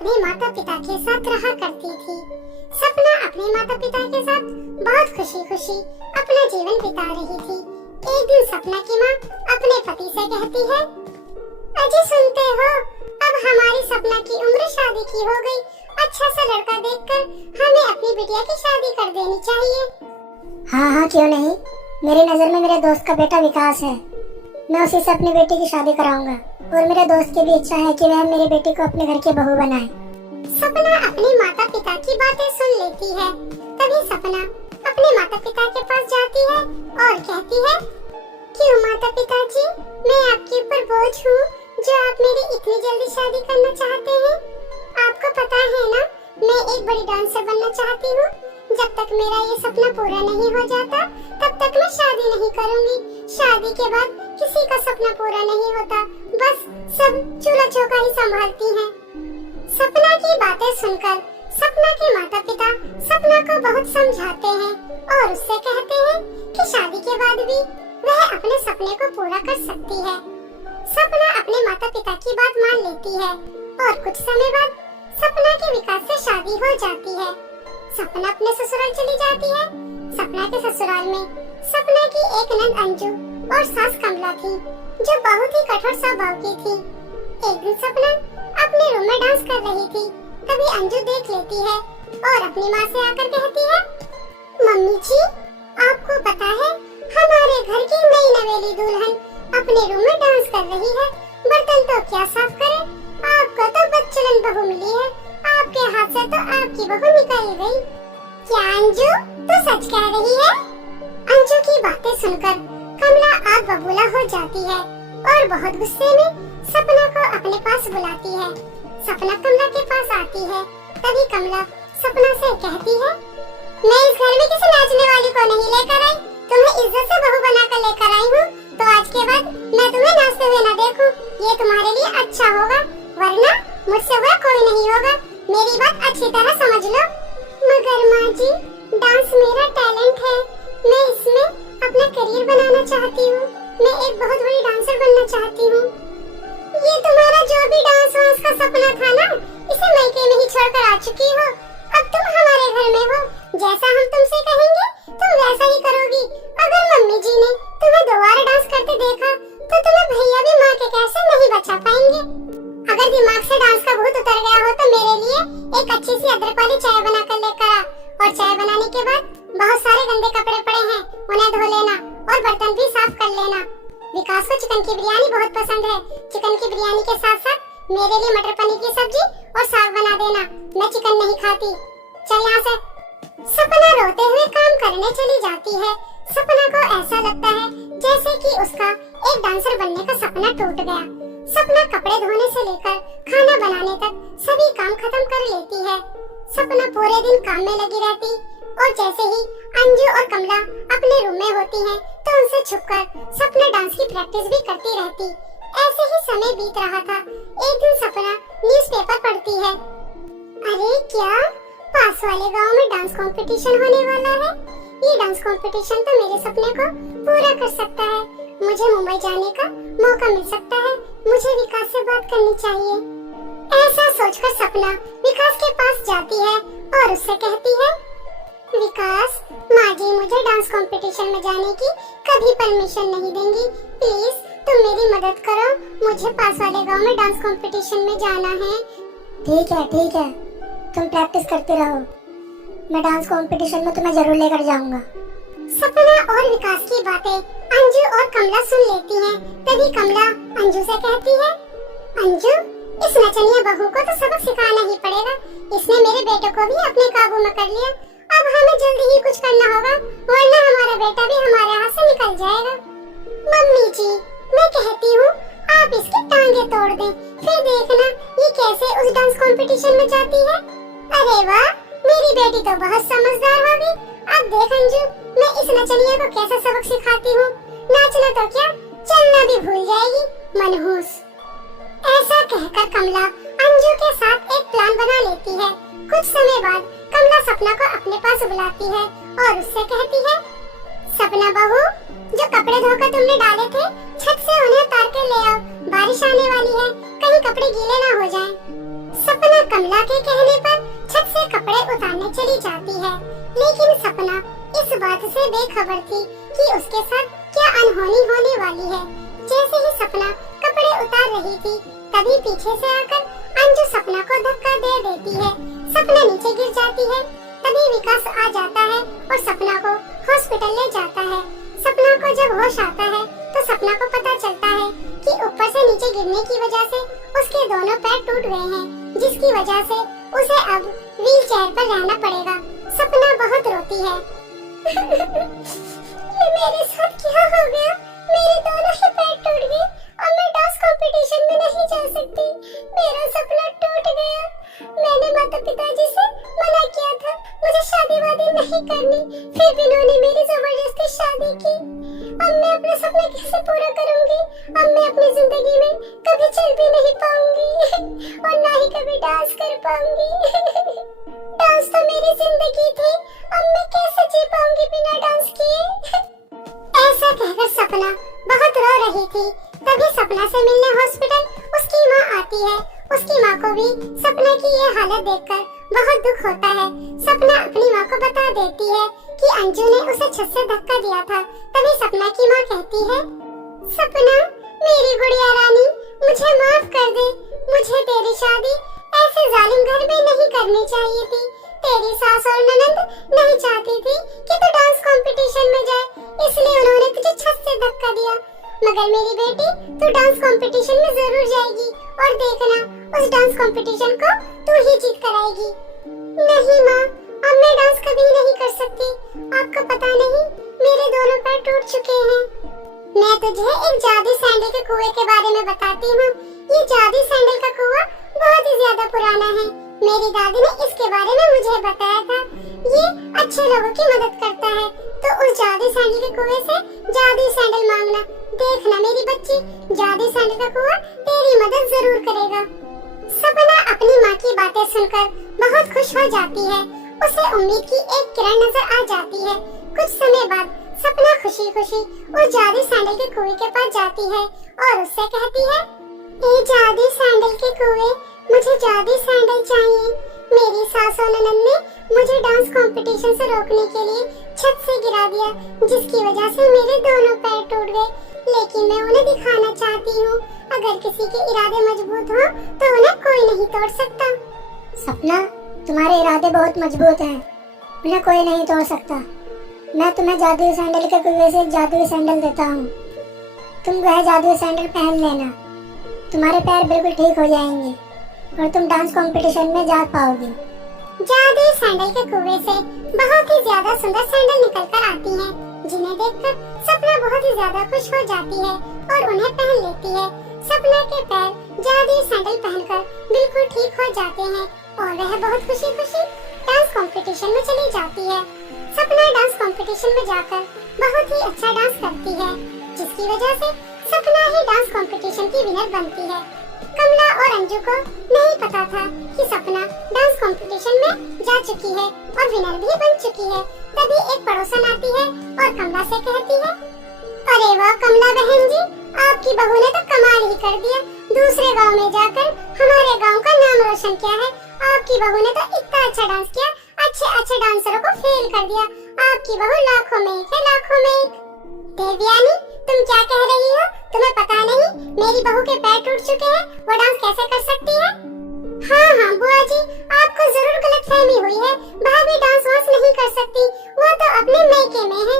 अपने माता पिता के साथ रहा करती थी। सपना अपने माता पिता के साथ बहुत खुशी खुशी अपना जीवन बिता रही थी। एक दिन सपना की माँ अपने पति से कहती है, अजी सुनते हो, अब हमारी सपना की उम्र शादी की हो गई। अच्छा सा लड़का देखकर हमें अपनी बिटिया की शादी कर देनी चाहिए। हाँ हाँ क्यों नहीं, मेरी नजर में मेरे दोस्त का बेटा विकास है। मैं उसी से अपनी बेटी की शादी कराऊंगा और मेरे दोस्त की भी इच्छा है कि वह मेरी बेटी को अपने घर की बहू बनाए। सपना अपने माता पिता की बातें सुन लेती है। तभी सपना अपने माता पिता के पास जाती है और कहती है, क्यों माता पिताजी, मैं आपके ऊपर बोझ हूँ जो आप मेरी इतनी जल्दी शादी करना चाहते हैं। आपको पता है ना, मैं एक बड़ी डांसर बनना चाहती हूँ। जब तक मेरा ये सपना पूरा नहीं हो जाता तब तक मैं शादी नहीं करूँगी। शादी के बाद किसी का सपना पूरा नहीं होता, बस सब चूल्हा चौका ही संभालती हैं। सपना की बातें सुनकर सपना के माता पिता सपना को बहुत समझाते हैं और उससे कहते हैं कि शादी के बाद भी वह अपने सपने को पूरा कर सकती है। सपना अपने माता पिता की बात मान लेती है और कुछ समय बाद सपना के विकास से शादी हो जाती है। सपना अपने ससुराल चली जाती है। सपना के ससुराल में सपना की एक नंद अंजू और सास कमला थी, जो बहुत ही कठोर स्वभाव की थी। एक दिन सपना अपने रूम में डांस कर रही थी, तभी अंजू देख लेती है और अपनी माँ से आकर कहती है, मम्मी जी, आपको पता है हमारे घर की नई नवेली दुल्हन अपने रूम में डांस कर रही है। बर्तन तो क्या साफ करे, आपको तो बच्चलन बहू मिली है। आपके हाथ से तो आपकी बहू निकल गई। क्या अंजू, तू सच कह रही है? अंजू की बातें सुनकर कमला आग बबूला हो जाती है और बहुत गुस्से में सपना को अपने पास बुलाती है। सपना कमला के पास आती है। तभी कमला सपना से कहती है, मैं इस घर में किसी नाचने वाली को नहीं लेकर आई, तुम्हें इज्जत से बहू बनाकर लेकर आई हूँ। तो आज के बाद मैं तुम्हें नाचते हुए न देखूं, ये तुम्हारे लिए अच्छा होगा, वरना मुझसे बुरा कोई नहीं होगा। मेरी बात अच्छी तरह समझ लो। मगर माँ जी, डांस मेरा टैलेंट है, मैं इसमें अपना करियर बनाना चाहती हूँ। मैं एक बहुत बड़ी डांसर बनना चाहती हूँ। ये तुम्हारा जो भी डांस वांस का सपना था ना, इसे मायके में ही छोड़कर आ चुकी हो। अब तुम हमारे घर में हो, जैसा हम तुमसे कहेंगे तुम वैसा ही करोगी। अगर मम्मी जी ने तुम्हें दोबारा डांस करते देखा तो तुम्हें भैया भी माँ के कैसे नहीं बचा पाएंगे। अगर दिमाग से डांस का भूत उतर गया हो तो मेरे लिए एक अच्छी सी अदरक वाली चाय बनाकर लेकर आ, और चाय बनाने के बाद बहुत सारे गंदे कपड़े पड़े हैं, उन्हें धो लेना और बर्तन भी साफ कर लेना। विकास को चिकन की बिरयानी बहुत पसंद है। चिकन की बिरयानी के साथ साथ मेरे लिए मटर पनीर की सब्जी और साग बना देना, मैं चिकन नहीं खाती। चल यहाँ से। सपना रोते हुए काम करने चली जाती है। सपना को ऐसा लगता है जैसे कि उसका एक डांसर बनने का सपना टूट गया। सपना कपड़े धोने से लेकर खाना बनाने तक सभी काम खत्म कर लेती है। सपना पूरे दिन काम में लगी रहती और जैसे ही अंजू और कमला अपने रूम में होती हैं, तो उनसे छुपकर सपना डांस की प्रैक्टिस भी करती रहती। ऐसे ही समय बीत रहा था। एक दिन सपना न्यूज़पेपर पढ़ती है। अरे क्या, पास वाले गांव में डांस कंपटीशन होने वाला है। ये डांस कंपटीशन तो मेरे सपने को पूरा कर सकता है। मुझे मुंबई जाने का मौका मिल सकता है। मुझे विकास से बात करनी चाहिए। ऐसा सोचकर सपना विकास के पास जाती है और उससे कहती है, विकास, माँ जी मुझे डांस कंपटीशन में जाने की कभी परमिशन नहीं देंगी। प्लीज तुम मेरी मदद करो, मुझे पास वाले गांव में डांस कंपटीशन में जाना है। ठीक है, तुम प्रैक्टिस करते रहो, मैं डांस कंपटीशन में तुम्हें जरूर लेकर जाऊंगा। सपना और विकास की बातें अंजू और कमला सुन लेती हैं। तभी कमला अंजू से कहती है, अंजू, इस नचनिया बहू को तो सबक सिखाना ही पड़ेगा। इसने मेरे बेटे को भी अपने काबू में कर लिया। अब हमें जल्दी ही कुछ करना होगा, वरना हमारा बेटा भी हमारे हाथ से निकल जाएगा। मम्मी जी, मैं कहती हूँ आप इसकी टांगे तोड़ दें, फिर देखना ये कैसे उस डांस कंपटीशन में जाती है। अरे वाह, मेरी बेटी तो बहुत समझदार होगी। अब देख अंजू, मैं इस नचनिया को कैसे सबक सिखाती हूँ। नाचना तो क्या, चलना भी भूल जाएगी, मनहूस। ऐसा कहकर कमला अंजू के साथ एक प्लान बना लेती है। कुछ समय बाद कमला सपना को अपने पास बुलाती है और उससे कहती है, सपना बहू, जो कपड़े धोकर तुमने डाले थे, छत से उन्हें उतार के ले आओ। बारिश आने वाली है, कहीं कपड़े गीले ना हो जाएं। सपना कमला के कहने पर छत से कपड़े उतारने चली जाती है, लेकिन सपना इस बात से बेखबर थी कि उसके साथ क्या अनहोनी होने वाली है। जैसे ही सपना कपड़े उतार रही थी, तभी पीछे से आकर अंजू सपना को धक्का दे देती है। सपना नीचे गिर जाती है। तभी विकास आ जाता है और सपना को हॉस्पिटल ले जाता है। सपना को जब होश आता है तो सपना को पता चलता है कि ऊपर से नीचे गिरने की वजह से उसके दोनों पैर टूट गए हैं, जिसकी वजह से उसे अब व्हील चेयर पर रहना पड़ेगा। सपना बहुत रोती है। ये मेरे साथ क्या हो गया? मेरे दोनों ही पैर टूट गए और मैं डांस कंपटीशन में नहीं जा सकती। मेरा सपना टूट गया। मैंने माता पिताजी से मना किया था मुझे शादी वादी नहीं करनी, फिर भी उन्होंने मेरी जबरदस्ती शादी की। अब मैं अपना सपना कैसे पूरा करूंगी? अब मैं अपनी जिंदगी में कभी चल भी नहीं पाऊंगी और ना ही कभी डांस कर पाऊंगी। डांस तो मेरी जिंदगी थी, अब मैं कैसे जी पाऊंगी बिना डांस किए? ऐसा कहकर सपना बहुत रो रही थी। तभी सपना से मिलने हॉस्पिटल उसकी माँ आती है। उसकी माँ को भी सपना की ये हालत देखकर बहुत दुख होता है। सपना अपनी माँ को बता देती है कि अंजू ने उसे छत से धक्का दिया था। तभी सपना की माँ कहती है, सपना मेरी गुड़िया रानी, मुझे माफ कर दे। मुझे तेरी शादी ऐसे जालिम घर में नहीं करनी चाहिए थी। तेरी सास और ननंद नहीं चाहती थी कि तू डांस कंपटीशन में जाए, इसलिए उन्होंने तुझे छत से धक्का दिया। मगर मेरी बेटी, तू डांस कंपटीशन में जरूर जाएगी और देखना, उस डांस कंपटीशन को तू ही जीत कर आएगी। नहीं माँ, अब मैं डांस कभी नहीं कर सकती। आपको पता नहीं, मेरे दोनों पैर टूट चुके हैं। मैं तुझे एक जादू सैंडल के कुएं के बारे में बताती हूँ। ये जादू सैंडल का कुआं बहुत ही ज्यादा पुराना है। मेरी दादी ने इसके बारे में मुझे बताया था। ये अच्छे लोगों की मदद करता है, तो उस जादू सैंडल के कुएं से जादू सैंडल मांगना। देखना मेरी बच्ची, जादू सैंडल का कुआं तेरी मदद जरूर करेगा। सपना अपनी माँ की बातें सुनकर बहुत खुश हो जाती है। उसे उम्मीद की एक किरण नजर आ जाती है। कुछ समय बाद सपना खुशी खुशी उस जादू सैंडल के कुएं के पास जाती है और उससे कहती है, ए जादू सैंडल के कुएं, मुझे जादू सैंडल चाहिए। मेरी सास और ननद ने मुझे डांस कंपटीशन से रोकने के लिए छत से गिरा दिया, जिसकी वजह से मेरे दोनों पैर टूट गए। लेकिन मैं उन्हें दिखाना चाहती हूँ, अगर किसी के इरादे मजबूत हो तो उन्हें कोई नहीं तोड़ सकता। सपना, तुम्हारे इरादे बहुत मजबूत हैं, उन्हें कोई नहीं तोड़ सकता। मैं तुम्हें जादुई सैंडल के कुएं से एक जादुई सैंडल देता हूँ। तुम वह जादुई सैंडल पहन लेना, तुम्हारे पैर बिल्कुल ठीक हो जाएंगे और तुम डांस कंपटीशन में जा पाओगी। जादुई सैंडल के कुएं से बहुत ही ज्यादा सुंदर सैंडल निकल कर आती हैं, जिन्हें देखकर सपना बहुत ही ज्यादा खुश हो जाती है और उन्हें पहन लेती है। सपना के पैर जादुई सैंडल पहनकर बिल्कुल ठीक हो जाते हैं और वह बहुत खुशी खुशी डांस कंपटीशन में चली जाती है। सपना डांस कंपटीशन में जाकर बहुत ही अच्छा डांस करती है, जिसकी वजह से सपना ही डांस कंपटीशन की विनर बनती है। कमला और अंजू को नहीं पता था कि सपना डांस कंपटीशन में जा चुकी है और विनर भी बन चुकी है। तभी एक पड़ोसन आती है और कमला से कहती है, अरे वाह कमला बहन जी, आपकी बहू ने तो कमाल ही कर दिया। दूसरे गांव में जाकर हमारे गांव का नाम रोशन किया है। आपकी बहू ने तो इतना अच्छा डांस किया, अच्छे डांसरों को फेल कर दिया। आपकी बहू लाखों में एक है, लाखों में एक। देवयानी, तुम क्या कह रही हो? तुम्हें पता नहीं मेरी बहू के पैर टूट चुके हैं, वो डांस कैसे कर सकती है? हाँ बुआ जी, आपको जरूर गलतफहमी हुई है। भाभी डांस वांस नहीं कर सकती, वो तो अपने मैके में है।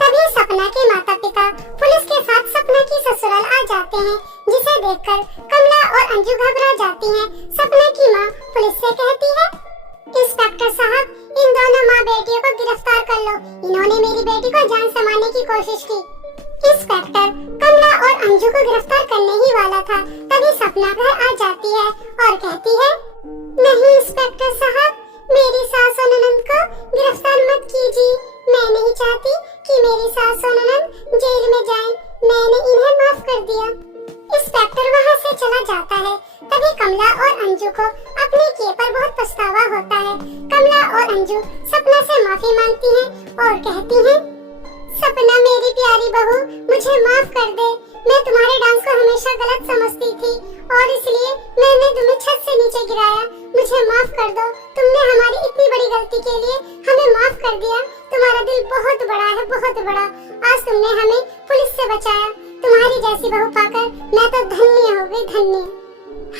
तभी सपना के माता पिता पुलिस के साथ सपना की ससुराल आ जाते हैं, जिसे देखकर कमला और अंजू घबरा जाती हैं। सपना की माँ पुलिस से कहती है, इंस्पेक्टर साहब, इन दोनों माँ बेटियों को गिरफ्तार कर लो। इन्होंने मेरी बेटी को जान से मारने की कोशिश की। इंस्पेक्टर कमला और अंजू को गिरफ्तार करने ही वाला था, तभी सपना घर आ जाती है और कहती है, नहीं इंस्पेक्टर साहब, मेरी सास और ननद को गिरफ्तार मत कीजिए। मैं नहीं चाहती कि मेरी सास और ननद जेल में जाएं। मैंने इन्हें माफ कर दिया। इंस्पेक्टर वहाँ से चला जाता है। तभी कमला और अंजू को अपने किए पर बहुत पछतावा होता है। कमला और अंजू सपना से माफी मांगती हैं और कहती हैं, सपना मेरी प्यारी बहू, मुझे माफ कर दे। मैं तुम्हारे डांस को हमेशा गलत समझती थी और इसलिए मैंने तुम्हें छत से नीचे गिराया। मुझे माफ कर दो। तुमने हमारी इतनी बड़ी गलती के लिए हमें माफ कर दिया। तुम्हारा दिल बहुत बड़ा है, बहुत बड़ा। आज तुमने हमें पुलिस से बचाया। तुम्हारी जैसी बहू पाकर मैं तो धन्य हो गई, धन्य।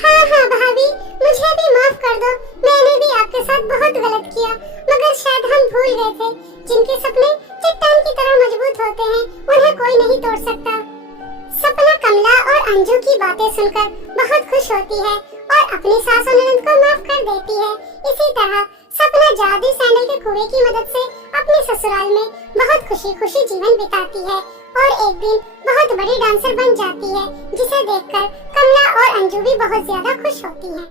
हाँ हाँ भाभी, मुझे भी माफ कर दो। मैंने भी आपके साथ बहुत गलत किया, मगर शायद हम भूल गए थे, जिनके सपने चट्टान की तरह मजबूत होते हैं उन्हें कोई नहीं तोड़ सकता। सपना कमला और अंजू की बातें सुनकर बहुत खुश होती है और अपनी सास और ननद को माफ कर देती है। इसी तरह सपना जादू सैंडल के कुएं की मदद से अपने ससुराल में बहुत खुशी खुशी जीवन बिताती है और एक दिन बहुत बड़ी डांसर बन जाती है, जिसे देखकर कमला और अंजू भी बहुत ज्यादा खुश होती हैं।